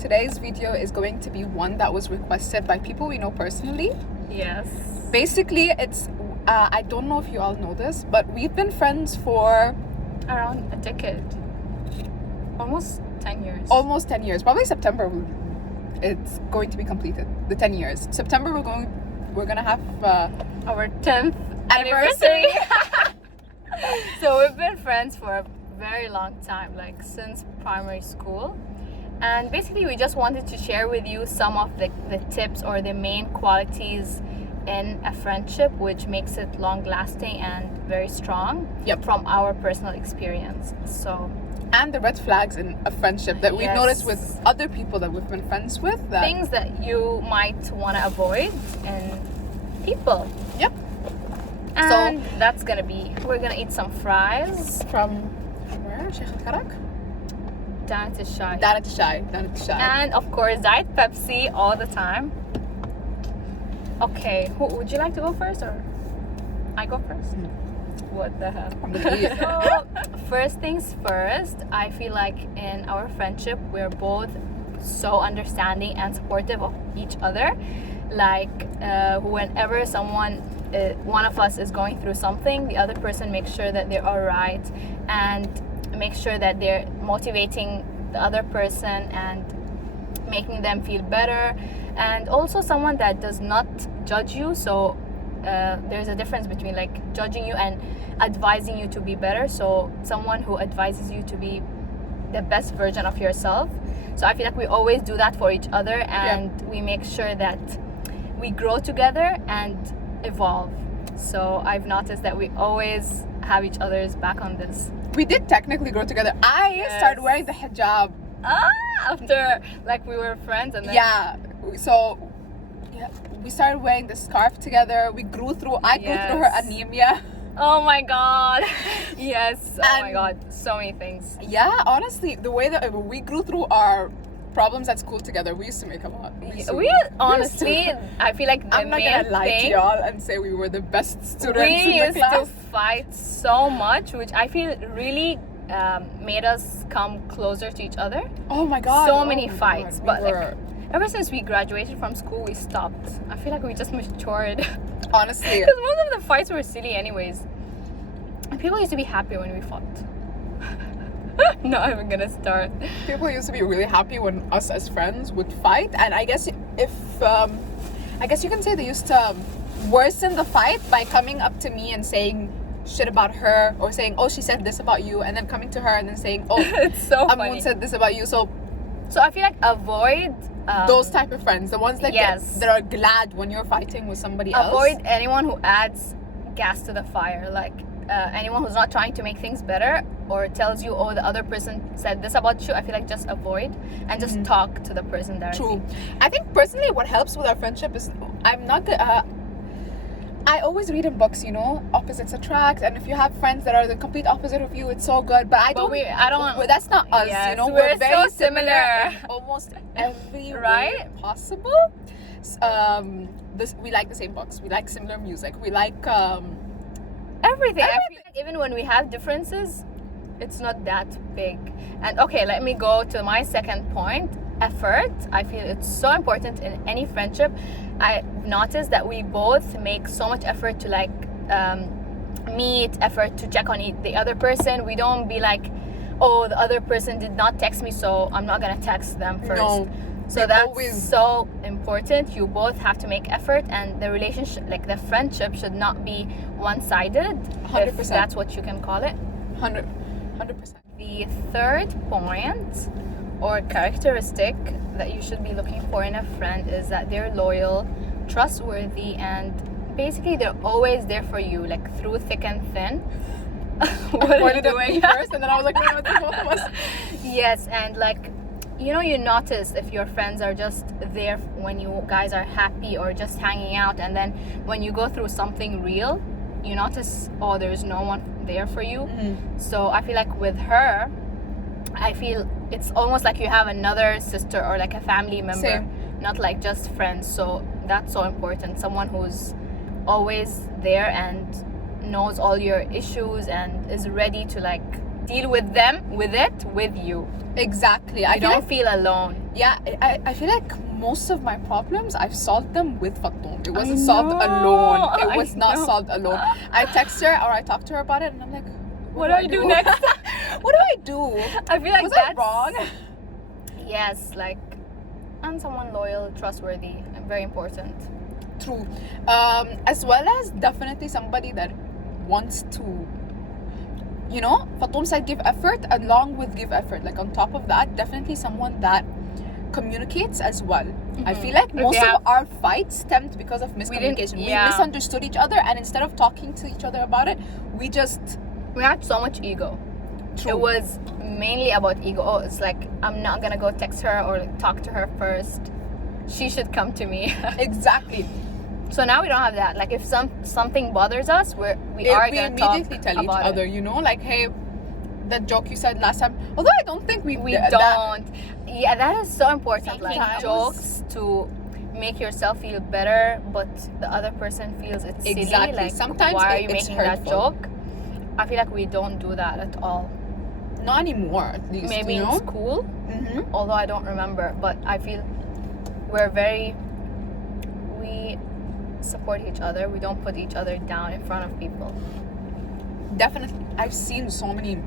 today's video is going to be one that was requested by people we know personally. Yes. Basically, it's I don't know if you all know this, but we've been friends for Around a decade. Almost 10 years. almost 10 years. Probably September it's going to be completed. The 10 years. September we're gonna have Our 10th anniversary. So we've been friends for a very long time, like since primary school. And basically we just wanted to share with you some of the tips or the main qualities in a friendship which makes it long lasting and very strong. Yep. From our personal experience. So And the red flags in a friendship that we've Yes. noticed with other people that we've been friends with. That, things that you might want to avoid in people. Yep. And that's gonna be, we're gonna eat some fries. From where? Sheikh Al-Karak? Down to Shai. Down at the Shy. And of course, Diet Pepsi all the time. Okay, would you like to go first or I go first? What the hell? I'm gonna eat. So, first things first, I feel like in our friendship, we're both so understanding and supportive of each other. Like, whenever one of us is going through something, the other person makes sure that they're all right and make sure that they're motivating the other person and making them feel better. And also someone that does not judge you. So there's a difference between like judging you and advising you to be better. So someone who advises you to be the best version of yourself. So I feel like we always do that for each other, and we make sure that we grow together and evolve. So I've noticed that we always have each other's back on this. We did technically grow together. I started wearing the hijab. After like we were friends and then we started wearing the scarf together. We grew through. I grew through her anemia. Oh my god. Yes. Oh my And- god. So many things. Yeah, honestly, the way that we grew through our problems at school together, we used to make a lot. We honestly, I feel like the I'm not main gonna lie thing, to y'all and say we were the best students we in the used class. to fight so much, which I feel really made us come closer to each other. Oh my god. So oh many my fights, God, but we like were- ever since we graduated from school, we stopped. I feel like we just matured. honestly, Because most of the fights were silly anyways. And people used to be happy when we fought. Not even gonna start. people used to be really happy when us as friends would fight, and I guess I guess you can say they used to worsen the fight by coming up to me and saying shit about her, or saying, oh, she said this about you, and then coming to her and then saying, oh, It's so Amun funny. said this about you. So So I feel like avoid those type of friends, the ones that yes. that are glad when you're fighting with somebody else. avoid anyone who adds gas to the fire, like anyone who's not trying to make things better or tells you, oh, the other person said this about you. I feel like just avoid and just talk to the person directly. True. I think personally what helps with our friendship is I always read in books, you know, opposites attract, and if you have friends that are the complete opposite of you, it's so good. But I don't. That's not us, Yes, you know. we're very so similar. in almost every Right? way possible. We like the same books. We like similar music. We like Everything. I feel like even when we have differences, it's not that big. And okay, let me go to my second point. Effort. I feel it's so important in any friendship. I've noticed that we both make so much effort to like meet, effort to check on the other person. We don't be like, oh, the other person did not text me, so I'm not gonna text them first. No. So that's so important. You both have to make effort, and the relationship, like the friendship, should not be one-sided. 100%. If that's what you can call it. 100%. The third point or characteristic that you should be looking for in a friend is that they're loyal, trustworthy, and basically they're always there for you, like through thick and thin. What are you doing? First, and then I was like, no, it's both of us. Yes, and like, you know, you notice if your friends are just there when you guys are happy or just hanging out, and then when you go through something real, you notice, oh, there's no one there for you. So I feel like with her, I feel it's almost like you have another sister or like a family member. Same. Not like just friends. So that's so important. Someone who's always there and knows all your issues and is ready to like deal with them with you. Exactly. You don't feel alone. Yeah, I feel like most of my problems, I've solved them with Fatum. It wasn't I solved know. alone. It was not know. solved alone. I text her or I talk to her about it and I'm like, What do I do next? What do I do? I feel like Was that's I wrong? Yes, like, and someone loyal, trustworthy, and very important. True. As well as definitely somebody that wants to, you know, Fatum said give effort along with give effort. Like on top of that, definitely someone that communicates as well. I feel like most of our fights stemmed because of miscommunication. We misunderstood each other, and instead of talking to each other about it, we had so much ego. True. It was mainly about ego. Oh, it's like, I'm not gonna go text her or talk to her first. She should come to me. Exactly. So now we don't have that. Like if something bothers us, we immediately tell each other, you know, like, hey, that joke you said last time. Although I don't think we don't. Yeah, that is so important. Like Sometimes. jokes to make yourself feel better, but the other person feels it's silly. Like, sometimes why are you making hurtful. that joke? I feel like we don't do that at all. Not anymore, at least. Maybe you know? in school, Mm-hmm. although I don't remember. But I feel we support each other. We don't put each other down in front of people. Definitely. I've seen so many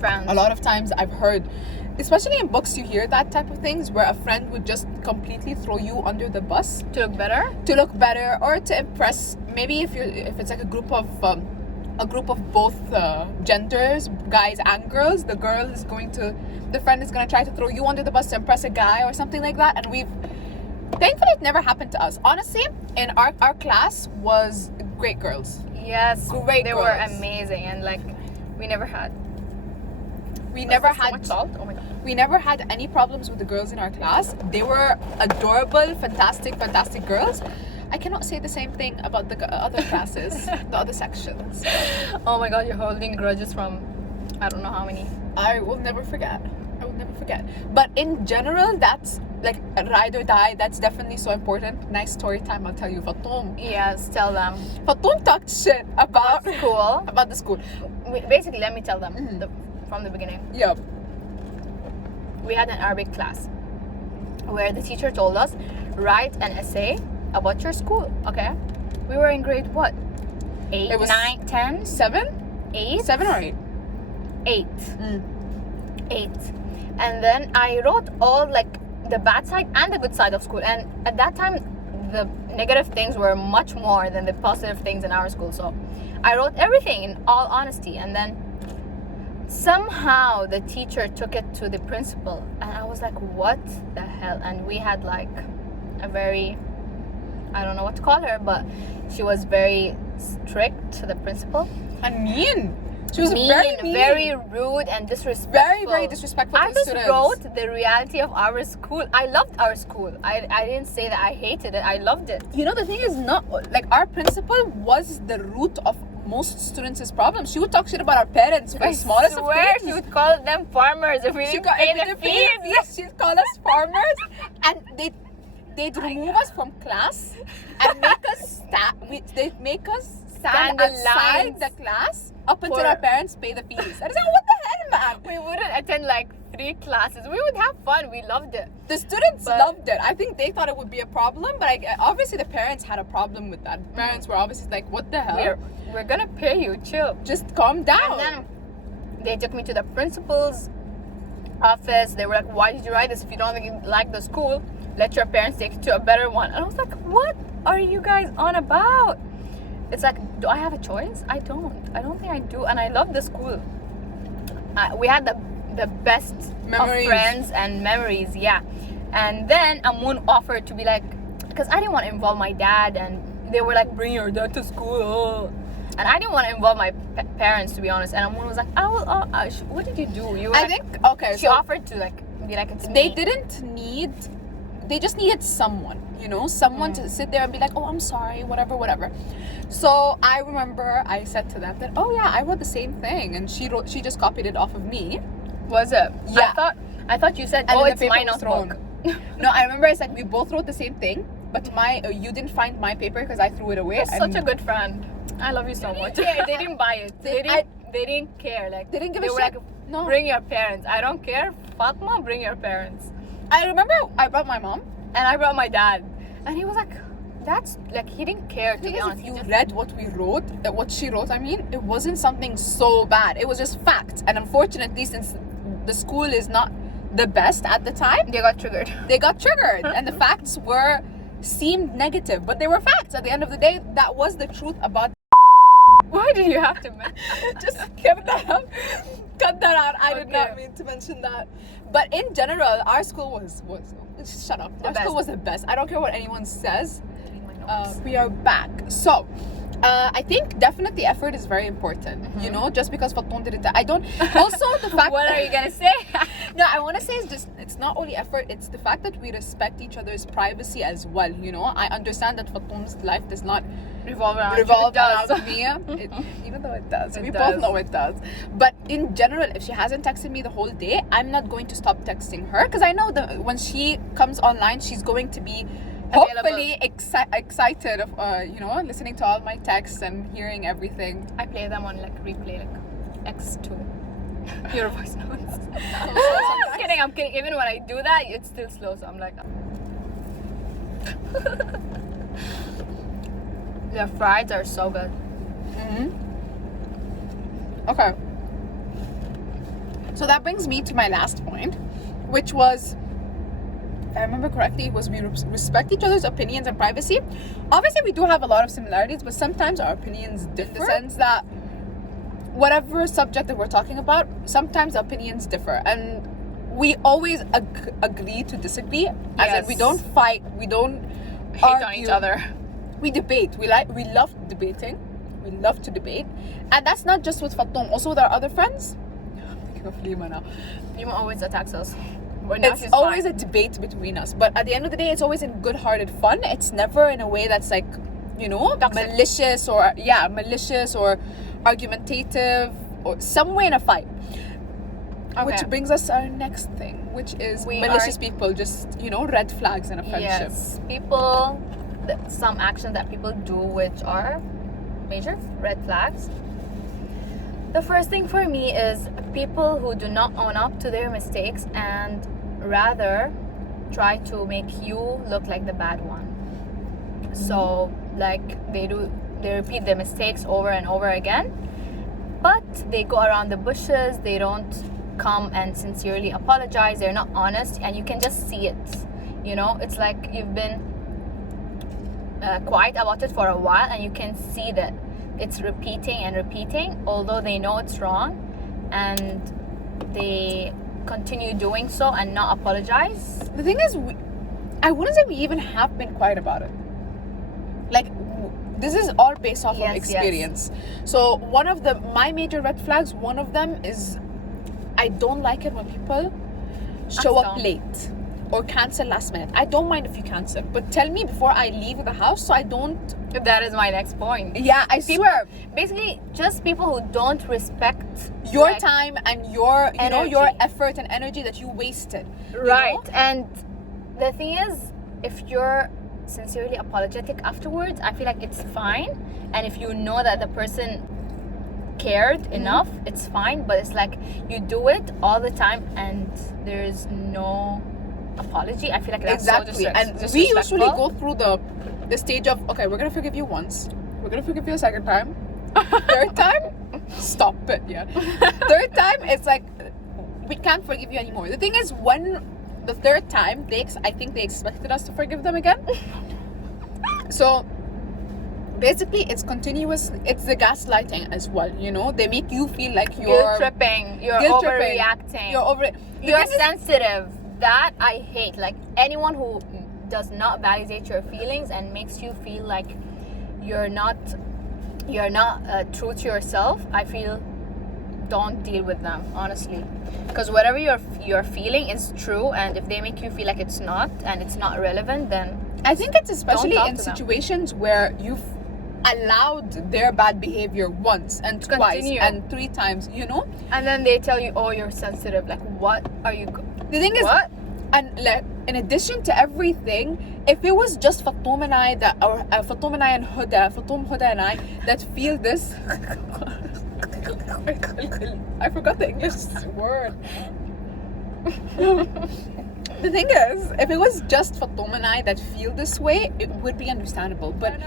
Friends. A lot of times I've heard, especially in books, you hear that type of things where a friend would just completely throw you under the bus To look better or to impress. Maybe if it's like a group of both genders, guys and girls, the friend is gonna try to throw you under the bus to impress a guy or something like that. And thankfully it never happened to us. Honestly, in our class was great girls. Yes, Great they girls. were amazing, and like we never had so much salt. Oh my god. We never had any problems with the girls in our class. They were adorable, fantastic girls. I cannot say the same thing about the other classes, the other sections. Oh my god, you're holding grudges from I don't know how many. I will never forget. But in general, that's like ride or die. That's definitely so important. Nice story time. I'll tell you, Fatum. Yes, tell them. Fatum talked shit about School. about the school. Basically, let me tell them Mhm. from the beginning. Yeah. We had an Arabic class where the teacher told us, write an essay about your school. Okay, we were in grade what? 8, It was 9, 10, 7 or 8. 8. Mm. 8. And then I wrote all like the bad side and the good side of school. And at that time, the negative things were much more than the positive things in our school. So I wrote everything in all honesty. And then somehow the teacher took it to the principal. And I was like, what the hell? And we had like a very, I don't know what to call her, but she was very strict to the principal. And mean. She was mean, very mean. very rude and disrespectful. Very, very disrespectful I to the just students. wrote the reality of our school. I loved our school. I didn't say that I hated it. I loved it. You know, the thing is, not like our principal was the root of most students' problems. She would talk shit about our parents for the smallest of swear things. she would call them farmers if we didn't pay the fees. Yes, she'd call us farmers, and they'd remove us from class and make us they'd make us stand the outside lines the class up until for- our parents pay the fees. I was like, what the hell, man? We wouldn't attend like 3 classes. We would have fun. We loved it. The students But- loved it. I think they thought it would be a problem, but obviously the parents had a problem with that. Parents were obviously like, what the hell? We're gonna pay you. Chill. Just calm down. And then they took me to the principal's office. They were like, why did you write this? If you don't like the school, let your parents take you to a better one. And I was like, what are you guys on about? It's like, do I have a choice? I don't think I do. And I love the school. We had the best Memories. of friends and memories, yeah. And then Amun offered to be like, because I didn't want to involve my dad, and they were like, bring your dad to school. Oh. And I didn't want to involve my parents, to be honest. And Amun was like, I will. What did you do? You were I like, think okay. she offered to like be like, it's They me. didn't need. They just needed someone, you know, someone to sit there and be like, oh, I'm sorry, whatever. So I remember I said to them that, oh yeah, I wrote the same thing, and she just copied it off of me. Was it? Yeah. I thought you said, And oh, then it's the my paper was notebook. No, I remember it's like we both wrote the same thing, but you didn't find my paper because I threw it away. You're such a good friend. I love you so much. They didn't buy it. They didn't care. Like They didn't give they a were shit. like, No. Bring your parents. I don't care. Fatma, bring your parents. I remember I brought my mom. And I brought my dad. And he was like, that's like, he didn't care, to be honest. If you read what we wrote, what she wrote, I mean, it wasn't something so bad. It was just facts. And unfortunately, since the school is not the best at the time, They got triggered. and the facts seemed negative, but they were facts. At the end of the day, that was the truth about. Why did you have to mention? Just cut that out. Cut that out. I did not Okay. mean to mention that. But in general, our school was shut up. Our best. school was the best. I don't care what anyone says. We are back. So, I think definitely effort is very important. You know, just because Faton did it, I don't. Also, the fact. What are you gonna say? No, I want to say it's not only effort. It's the fact that we respect each other's privacy as well. You know, I understand that Faton's life does not Revolve around me. Even though it does. We both does. know it does. But in general, if she hasn't texted me the whole day, I'm not going to stop texting her, because I know that when she comes online, she's going to be hopefully excited of you know, listening to all my texts and hearing everything. I play them on like replay, like X2. Your voice notes. I'm kidding. Even when I do that, it's still slow. So I'm like, the fries are so good. Okay. So that brings me to my last point, which was, if I remember correctly, was we respect each other's opinions and privacy. Obviously, we do have a lot of similarities, but sometimes our opinions differ. In the sense that whatever subject that we're talking about, sometimes opinions differ, and we always agree to disagree. As in, we don't fight, we don't Hate argue on each other. We debate. We love debating. We love to debate, and that's not just with Fatom. Also with our other friends. I'm thinking of Lima now. Lima always attacks us. But now It's she's always fine. a debate between us, but at the end of the day, it's always in good-hearted fun. It's never in a way that's like, you know, Toxic. malicious or argumentative or some way in a fight. Which Okay. brings us to our next thing, which is We malicious are- people, just, you know, red flags in a friendship. Yes, people. Some actions that people do which are major red flags. The first thing for me is people who do not own up to their mistakes and rather try to make you look like the bad one. So like they repeat their mistakes over and over again, but they go around the bushes. They don't come and sincerely apologize. They're not honest, and you can just see it. You know, it's like you've been quiet about it for a while, and you can see that it's repeating and repeating, although they know it's wrong, and they continue doing so and not apologize. The thing is, I wouldn't say we even have been quiet about it. Like, this is all based off of experience. So one of my major red flags, one of them is, I don't like it when people show up late or cancel last minute. I don't mind if you cancel, but tell me before I leave the house so I don't. That is my next point. Yeah, I swear. Basically, just people who don't respect Your time and your, you know, your energy. effort and energy that you wasted. you Right. know? And the thing is, if you're sincerely apologetic afterwards, I feel like it's fine. And if you know that the person cared enough, it's fine. But it's like you do it all the time and there's no apology. I feel like that's Exactly. so And we usually go through the stage of, okay, we're gonna forgive you once, we're gonna forgive you a second time, third time, stop it. Yeah. Third time, it's like we can't forgive you anymore. The thing is, when the third time, I think they expected us to forgive them again. So basically, it's continuous. It's the gaslighting as well. You know, they make you feel like you're guilt tripping. You're guilt tripping. overreacting. You're over. You're sensitive. That I hate. Like anyone who does not validate your feelings and makes you feel like you're not true to yourself, I feel don't deal with them, honestly, because whatever you're feeling is true, and if they make you feel like it's not and it's not relevant, then I think it's especially talk in to them. situations where you've allowed their bad behavior once and twice Continue. and 3 times, you know. and then they tell you, oh, you're sensitive. Like, what are you The thing is, what? and like, in addition to everything, if it was just Fatom and I that, or Fatom and I and Huda and I that feel this, I forgot the English word. The thing is, if it was just Fatum and I that feel this way, it would be understandable. But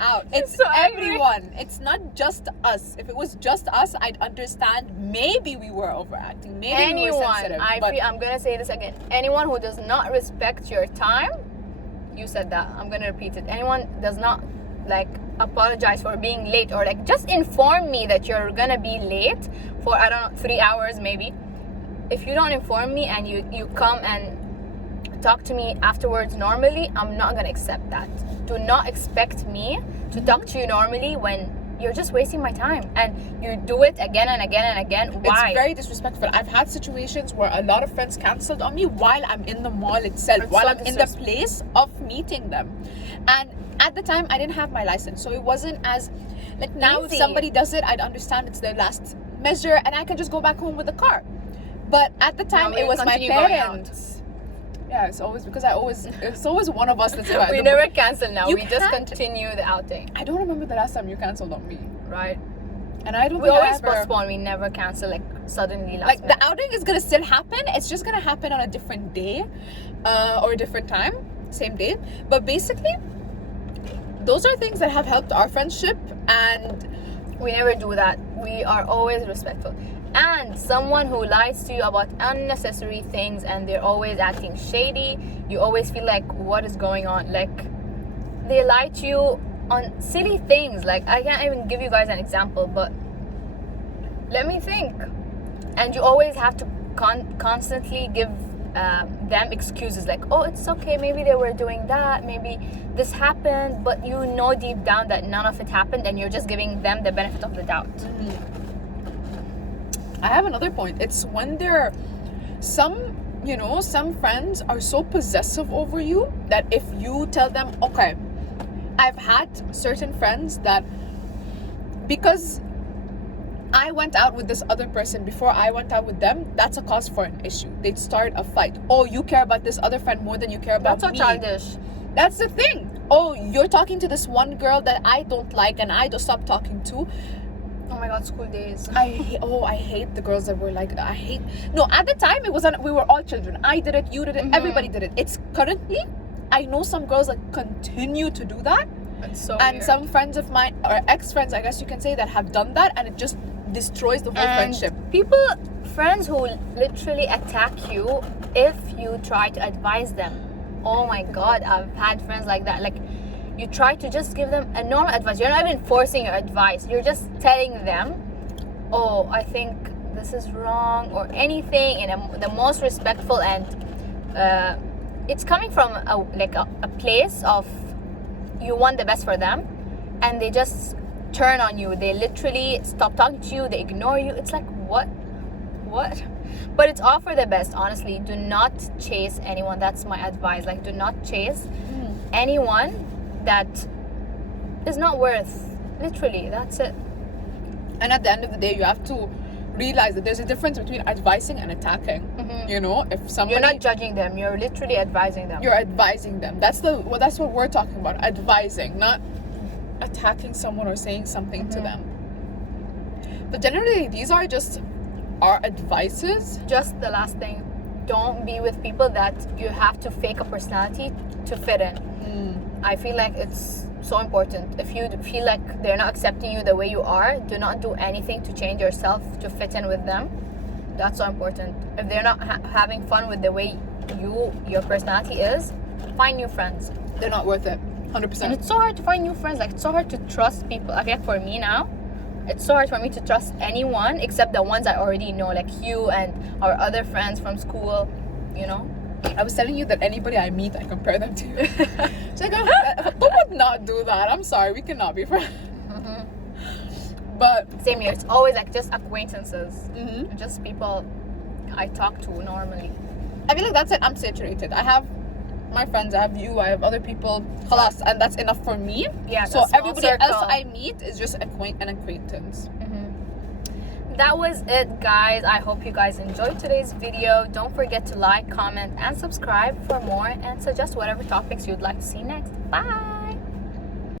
out, it's so everyone. It's not just us. If it was just us, I'd understand. Maybe we were overacting. Maybe we were sensitive. I'm gonna say this again. Anyone who does not respect your time, you said that. I'm gonna repeat it. Anyone does not like apologize for being late, or like just inform me that you're gonna be late for, I don't know, 3 hours maybe. If you don't inform me and you come and talk to me afterwards normally, I'm not gonna accept that. Do not expect me to talk to you normally when you're just wasting my time, and you do it again and again and again. Why? It's very disrespectful. I've had situations where a lot of friends cancelled on me while I'm in the mall itself, It's while so I'm in the place of meeting them. And at the time, I didn't have my license, so it wasn't as like now. Easy. If somebody does it, I'd understand it's their last measure, and I can just go back home with the car. But at the time, No, it was my continue going out. parents. Yeah, it's always because it's always one of us that's about We never cancel now. You We just can't- continue the outing, I don't remember the last time you cancelled on me, right? and I don't. We think I always ever, postpone. We never cancel like suddenly last like minute. the outing is gonna still happen. It's just gonna happen on a different day, or a different time, same day. But basically, those are things that have helped our friendship, and We never do that. We are always respectful. And someone who lies to you about unnecessary things and they're always acting shady, you always feel like, what is going on? Like, they lie to you on silly things. Like, I can't even give you guys an example, but let me think. And you always have to constantly give them excuses like, oh, it's okay, maybe they were doing that, maybe this happened, but you know deep down that none of it happened, and you're just giving them the benefit of the doubt. I have another point. It's when there some friends are so possessive over you that if you tell them, okay, I've had certain friends that because I went out with this other person before I went out with them, that's a cause for an issue. They'd start a fight. Oh, you care about this other friend more than you care about That's so me. childish. That's the thing. Oh, you're talking to this one girl that I don't like and I don't stop talking to. Oh my god, school days. I hate the girls that were like that. No, at the time we were all children. I did it, you did it, everybody did it. It's currently, I know some girls that continue to do that. It's so And weird. some friends of mine, or ex-friends, I guess you can say, that have done that, and it just destroys the whole friendship. Friends who literally attack you if you try to advise them. Oh my god, I've had friends like that. Like, you try to just give them a normal advice. You're not even forcing your advice. You're just telling them, oh, I think this is wrong, or anything in the most respectful, and it's coming from a place of you want the best for them, and they just turn on you. They literally stop talking to you. They ignore you. It's like, what? But it's all for the best, honestly. Do not chase anyone. That's my advice. Like, do not chase anyone that is not worth. Literally, that's it. And at the end of the day, you have to realize that there's a difference between advising and attacking. You know, if somebody, You're not judging them. You're literally advising them. you're advising them. That's what we're talking about. Advising, not attacking someone or saying something to them. But generally, these are just our advices. Just the last thing, don't be with people that you have to fake a personality to fit in. I feel like it's so important. If you feel like they're not accepting you the way you are, do not do anything to change yourself to fit in with them. That's so important. If they're not having fun with the way your personality is, find new friends. They're not worth it. And 100%. it's so hard to find new friends. Like, it's so hard to trust people. Okay, for me now, it's so hard for me to trust anyone except the ones I already know, like you and our other friends from school, you know? I was telling you that anybody I meet, I compare them to you. It's like, who would not do that? I'm sorry, we cannot be friends. But Same here. It's always like just acquaintances. mhm. Just people I talk to normally. I feel like that's it. I'm saturated. I have my friends, I have you, I have other people. Khalas, and that's enough for me. Yeah, So a small everybody circle. else I meet is just an acquaintance. That was it, guys. I hope you guys enjoyed today's video. Don't forget to like, comment, and subscribe for more, and suggest whatever topics you'd like to see next. Bye!